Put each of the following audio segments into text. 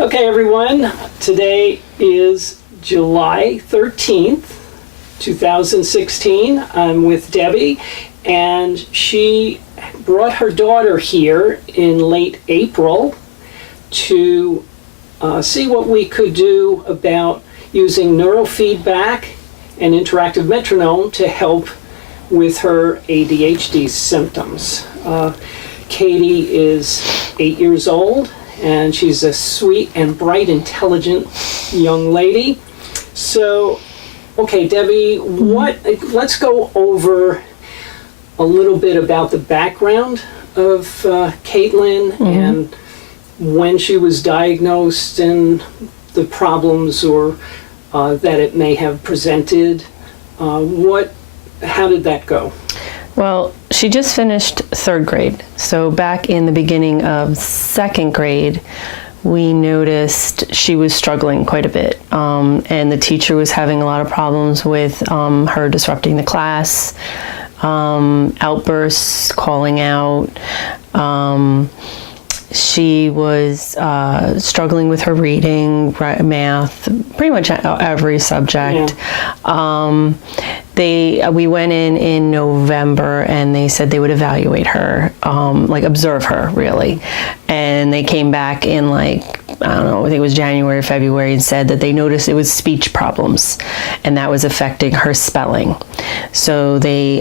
Okay, everyone. Today is July 13th, 2016. I'm with Debbie, and she brought her daughter here in late April to see what we could do about using neurofeedback and interactive metronome to help with her ADHD symptoms. Katie is 8 years old, and she's a sweet and bright, intelligent young lady. So, okay, Debbie, let's go over a little bit about the background of Caitlin and when she was diagnosed and the problems or that it may have presented. How did that go? Well, she just finished third grade. So back in the beginning of second grade, we noticed she was struggling quite a bit. And the teacher was having a lot of problems with her disrupting the class, outbursts, calling out. She was struggling with her reading, math, pretty much every subject. Yeah. We went in November, and they said they would evaluate her, observe her, really. And they came back in I think it was January or February, and said that they noticed it was speech problems, and that was affecting her spelling. So they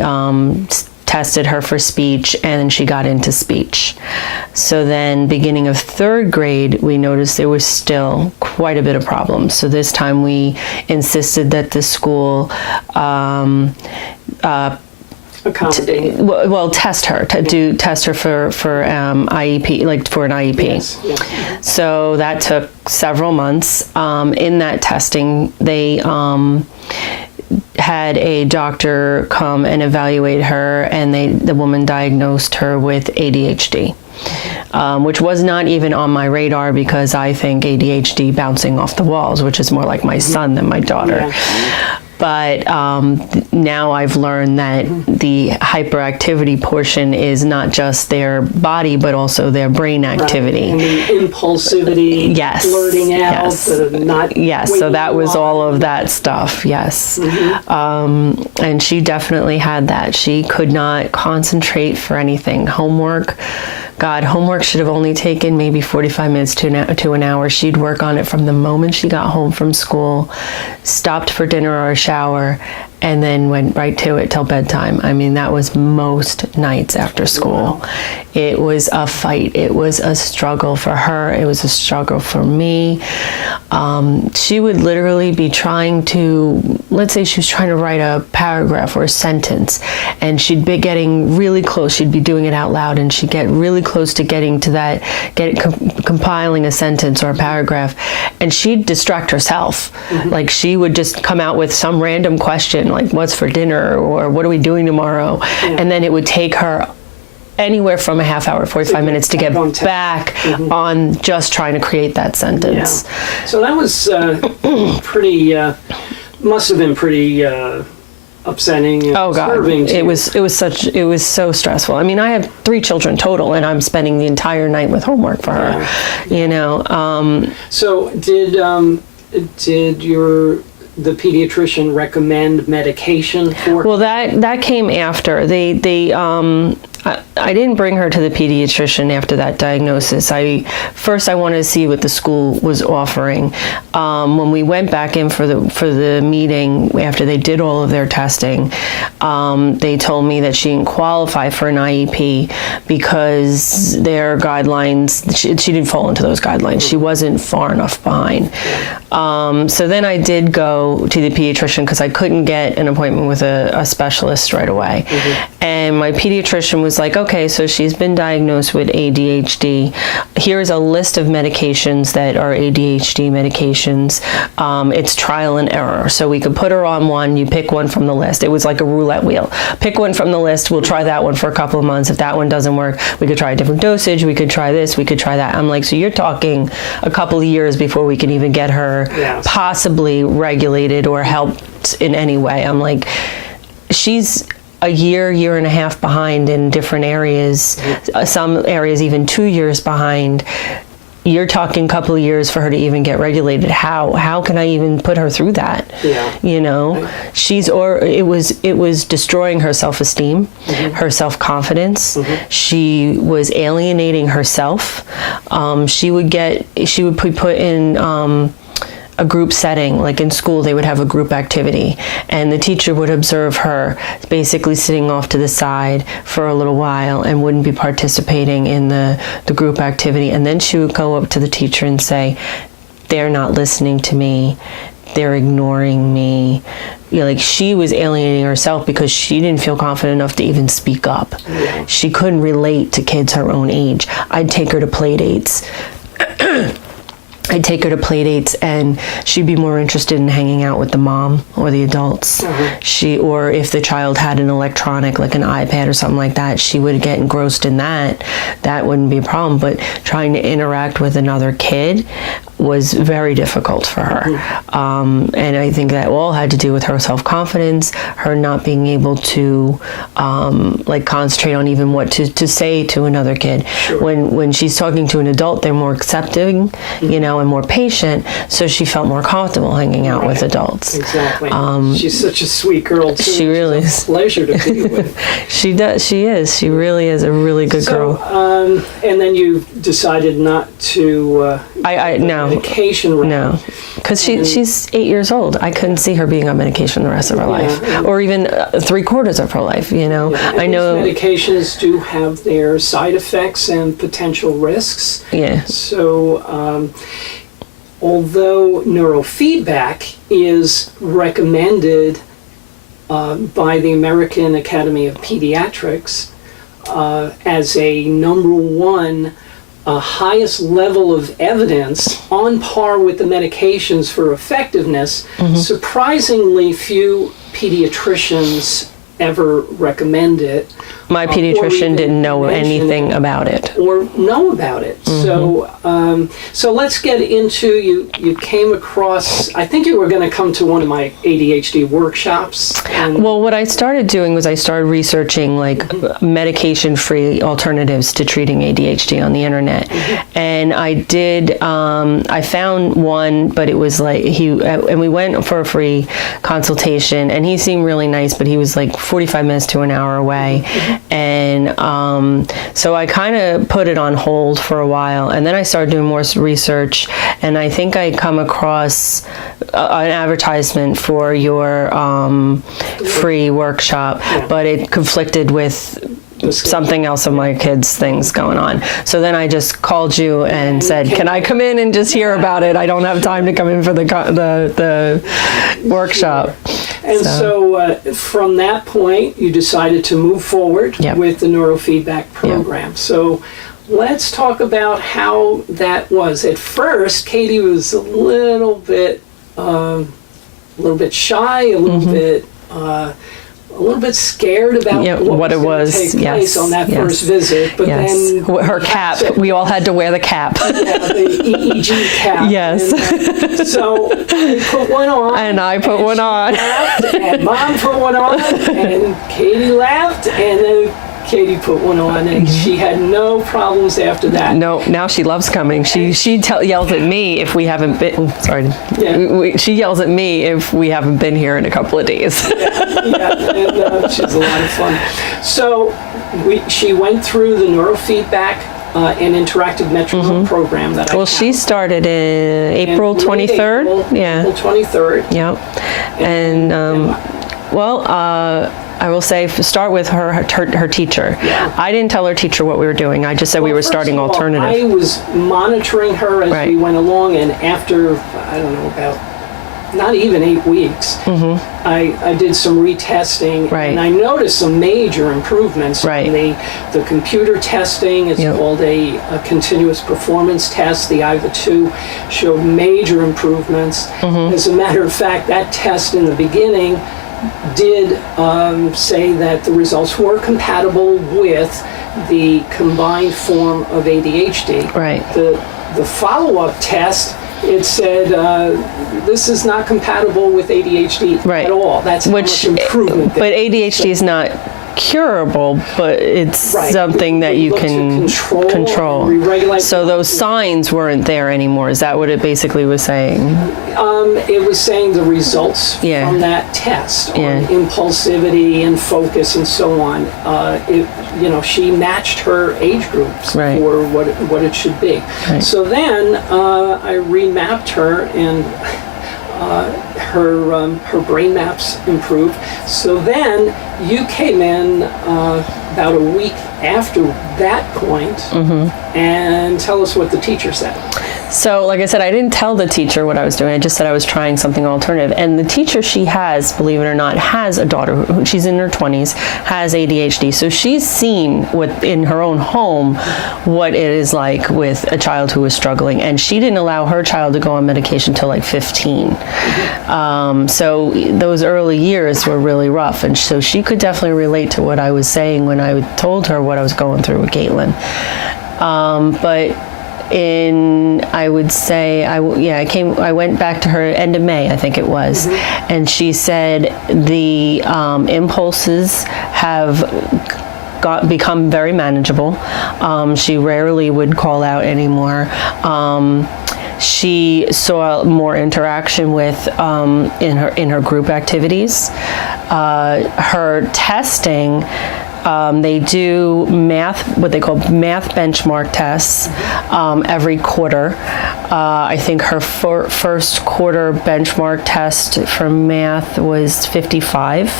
tested her for speech, and then she got into speech. So then beginning of third grade, we noticed there was still quite a bit of problems. So this time we insisted that the school test her for IEP, for an IEP. Yes. Yeah. So that took several months. In that testing, they had a doctor come and evaluate her, and the woman diagnosed her with ADHD, which was not even on my radar, because I think ADHD bouncing off the walls, which is more like my son than my daughter. Yeah. But now I've learned that the hyperactivity portion is not just their body, but also their brain activity. Right. And the impulsivity, yes, blurting out, not so that was all of that stuff, yes. Mm-hmm. And she definitely had that. She could not concentrate for anything. Homework should have only taken maybe 45 minutes to an hour. She'd work on it from the moment she got home from school, stopped for dinner or a shower, and then went right to it till bedtime. I mean, that was most nights after school. Wow. It was a fight. It was a struggle for her. It was a struggle for me. She would literally be trying to, let's say she was trying to write a paragraph or a sentence, and she'd be getting really close. She'd be doing it out loud, and she'd get really close to getting to that, compiling a sentence or a paragraph, and she'd distract herself. Mm-hmm. She would just come out with some random question, like what's for dinner, or what are we doing tomorrow? Yeah. And then it would take her anywhere from a half hour, 45 minutes to get back on just trying to create that sentence. Yeah. So that was pretty, must have been pretty upsetting and disturbing. It was so stressful. I mean, I have 3 children total, and I'm spending the entire night with homework for her, So did the pediatrician recommend medication for? Well, that came after. I didn't bring her to the pediatrician after that diagnosis. First I wanted to see what the school was offering. When we went back in for the meeting after they did all of their testing, they told me that she didn't qualify for an IEP because their guidelines, she didn't fall into those guidelines. She wasn't far enough behind. So then I did go to the pediatrician because I couldn't get an appointment with a specialist right away. Mm-hmm. And my pediatrician was like, okay, so she's been diagnosed with ADHD. Here's a list of medications that are ADHD medications. It's trial and error. So we could put her on one, you pick one from the list. It was like a roulette wheel. Pick one from the list, we'll try that one for a couple of months. If that one doesn't work, we could try a different dosage, we could try this, we could try that. I'm like, so you're talking a couple of years before we can even get her possibly regulated or helped in any way. I'm like, she's a year and a half behind in different areas, some areas even 2 years behind. you're talking a couple of years for her to even get regulated. How can I even put her through that? Yeah. You know, it was destroying her self-esteem, her self-confidence. She was alienating herself. She would be put in a group setting, like in school they would have a group activity, and the teacher would observe her basically sitting off to the side for a little while and wouldn't be participating in the group activity, and then she would go up to the teacher and say, they're not listening to me, they're ignoring me. You know, like, she was alienating herself because she didn't feel confident enough to even speak up. She couldn't relate to kids her own age. I'd take her to play dates. And she'd be more interested in hanging out with the mom or the adults. Or if the child had an electronic, like an iPad or something like that, she would get engrossed in that. That wouldn't be a problem. But trying to interact with another kid was very difficult for her. And I think that all had to do with her self-confidence, her not being able to concentrate on even what to say to another kid. When she's talking to an adult, they're more accepting, you know, and more patient, so she felt more comfortable hanging out with adults. Exactly. She's such a sweet girl too. She really is. A pleasure to be with. She does. She is. She really is a really good girl. And then you decided not to. Medication route. No, because she's 8 years old. I couldn't see her being on medication the rest of her life, or even 3/4 of her life. You know, I know medications do have their side effects and potential risks. Yeah. So, although neurofeedback is recommended by the American Academy of Pediatrics as a number one. Highest level of evidence on par with the medications for effectiveness, surprisingly few pediatricians ever recommend it. My pediatrician didn't know anything about it. Or know about it. So let's get into, you came across, I think you were going to come to one of my ADHD workshops. Well, what I started doing was I started researching medication-free alternatives to treating ADHD on the internet. And I did, I found one, but it was and we went for a free consultation, and he seemed really nice, but he was like 45 minutes to an hour away. And so I kind of put it on hold for a while, and then I started doing more research, and I think I come across an advertisement for your free workshop, but it conflicted with something else of my kids' things going on. So then I just called you and said, can I come in and just hear about it? I don't have time to come in for the workshop. And so from that point, you decided to move forward with the neurofeedback program. So let's talk about how that was. At first, Katie was a little bit shy, a little bit scared about what it was going to take place on that first visit. But then her cap, we all had to wear the cap. The EEG cap. Yes. And, so I put one on. And I put one on. Laughed, and Mom put one on, and Katie laughed, and then Katie put one on, and she had no problems after that. No, now she loves coming. She yells at me if we haven't been. She yells at me if we haven't been here in a couple of days. And she's a lot of fun. So she went through the neurofeedback and interactive metronome program that I she started in April 23rd. April 23rd. Yep. And I will say, start with her teacher. Yeah. I didn't tell her teacher what we were doing. I just said we were starting alternative. I was monitoring her as we went along, and after, I don't know, about not even 8 weeks, I did some retesting, and I noticed some major improvements. The computer testing, it's called a continuous performance test. The IVA-2 showed major improvements. As a matter of fact, that test in the beginning did say that the results were compatible with the combined form of ADHD. The follow-up test, it said this is not compatible with ADHD at all. That's how much improvement. But ADHD is not curable, but it's Right. something that you Look to can control. and re-regulate. So those signs weren't there anymore. Is that what it basically was saying? It was saying the results Yeah. from that test on Yeah. impulsivity and focus and so on. She matched her age groups Right. for what it should be. Right. So then I remapped her, and her brain maps improved. So then you came in about a week after that point, and tell us what the teacher said. So, like I said, I didn't tell the teacher what I was doing. I just said I was trying something alternative. And the teacher she has, believe it or not, has a daughter. She's in her 20s, has ADHD. So she's seen in her own home what it is like with a child who is struggling. And she didn't allow her child to go on medication till like 15. So those early years were really rough. And so she could definitely relate to what I was saying when I told her what I was going through with Caitlin. I would say, I went back to her end of May, I think it was, and she said the impulses have become very manageable. She rarely would call out anymore. She saw more interaction with in her group activities. Her testing. They do what they call math benchmark tests every quarter. I think her first quarter benchmark test for math was 55.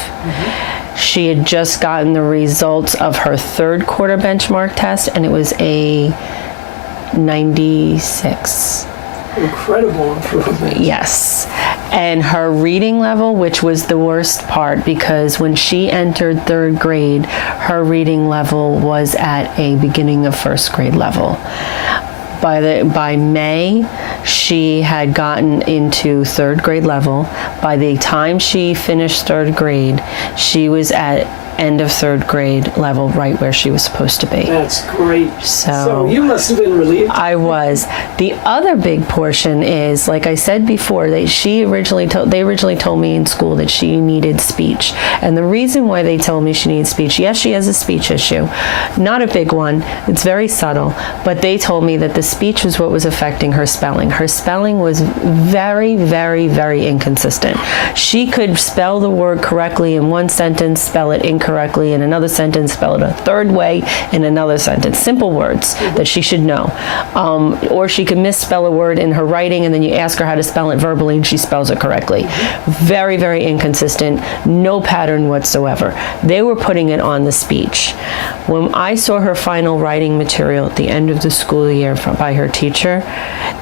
She had just gotten the results of her third quarter benchmark test, and it was a 96. Incredible improvement. Yes. And her reading level, which was the worst part, because when she entered third grade, her reading level was at a beginning of first grade level. By May, she had gotten into third grade level. By the time she finished third grade, she was at end of third grade level, right where she was supposed to be. That's great. So you must have been relieved. I was. The other big portion is, like I said before, they originally told me in school that she needed speech. And the reason why they told me she needed speech, yes, she has a speech issue. Not a big one. It's very subtle. But they told me that the speech was what was affecting her spelling. Her spelling was very, very, very inconsistent. She could spell the word correctly in one sentence, spell it incorrectly in another sentence, spell it a third way in another sentence. Simple words that she should know. Or she could misspell a word in her writing, and then you ask her how to spell it verbally, and she spells it correctly. Very, very inconsistent. No pattern whatsoever. They were putting it on the speech. When I saw her final writing material at the end of the school year by her teacher,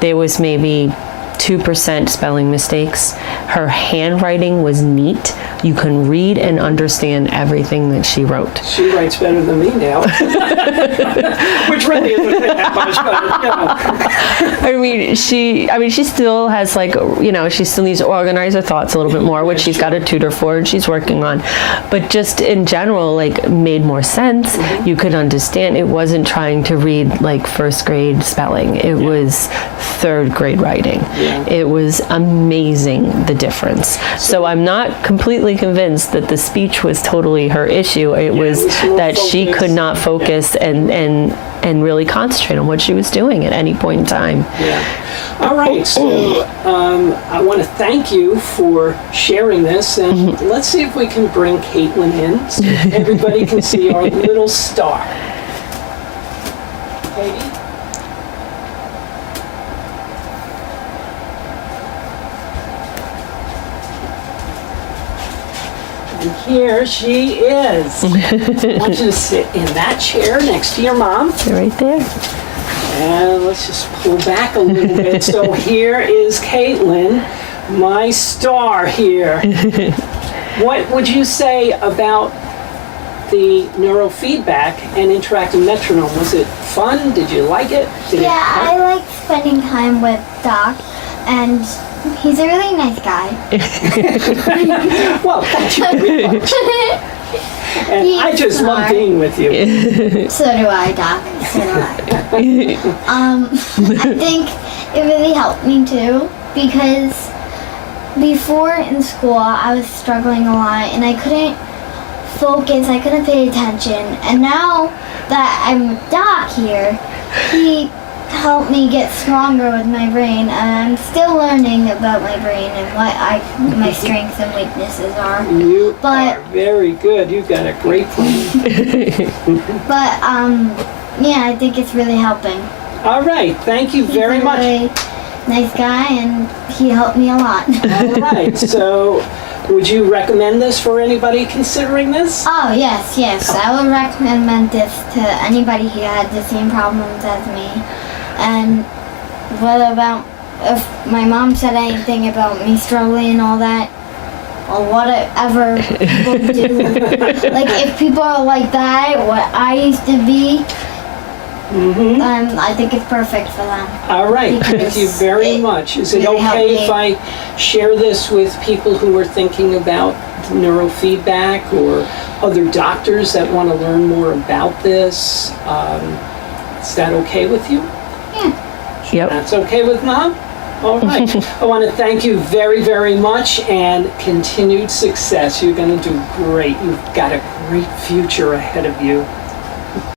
there was maybe 2% spelling mistakes. Her handwriting was neat. You can read and understand everything that she wrote. She writes better than me now. Which really isn't that much better. She still has she still needs to organize her thoughts a little bit more, which she's got a tutor for and she's working on. But just in general, made more sense. You could understand. It wasn't trying to read first grade spelling. It was third grade writing. It was amazing, the difference. So I'm not completely convinced that the speech was totally her issue. It was that she could not focus and really concentrate on what she was doing at any point in time. Yeah. All right. So I want to thank you for sharing this, and let's see if we can bring Caitlin in so everybody can see our little star. Katie? And here she is. I want you to sit in that chair next to your mom. Right there. And let's just pull back a little bit. So here is Caitlin, my star here. What would you say about the neurofeedback and interactive metronome? Was it fun? Did you like it? I liked spending time with Doc, and he's a really nice guy. Well, thank you very much. And He's I just love smart. being with you. So do I, Doc. So do I. I think it really helped me too, because before in school I was struggling a lot and I couldn't focus. I couldn't pay attention. And now that I'm a doc here, he helped me get stronger with my brain. And I'm still learning about my brain and what my strengths and weaknesses are. You But- are very good. You've got a great plan. But yeah, I think it's really helping. All right. Thank you very He's a much. really nice guy, and he helped me a lot. All right. So, would you recommend this for anybody considering this? Oh, yes. I would recommend this to anybody who had the same problems as me. And what about if my mom said anything about me struggling and all that, or whatever people do. Like, if people are like that, what I used to be, I think it's perfect for them. All right. Thank you very much. Is it really helped okay me. if I share this with people who are thinking about neurofeedback or other doctors that want to learn more about this? Is that okay with you? Yep. That's okay with Mom? All right. I want to thank you very, very much and continued success. You're going to do great. You've got a great future ahead of you.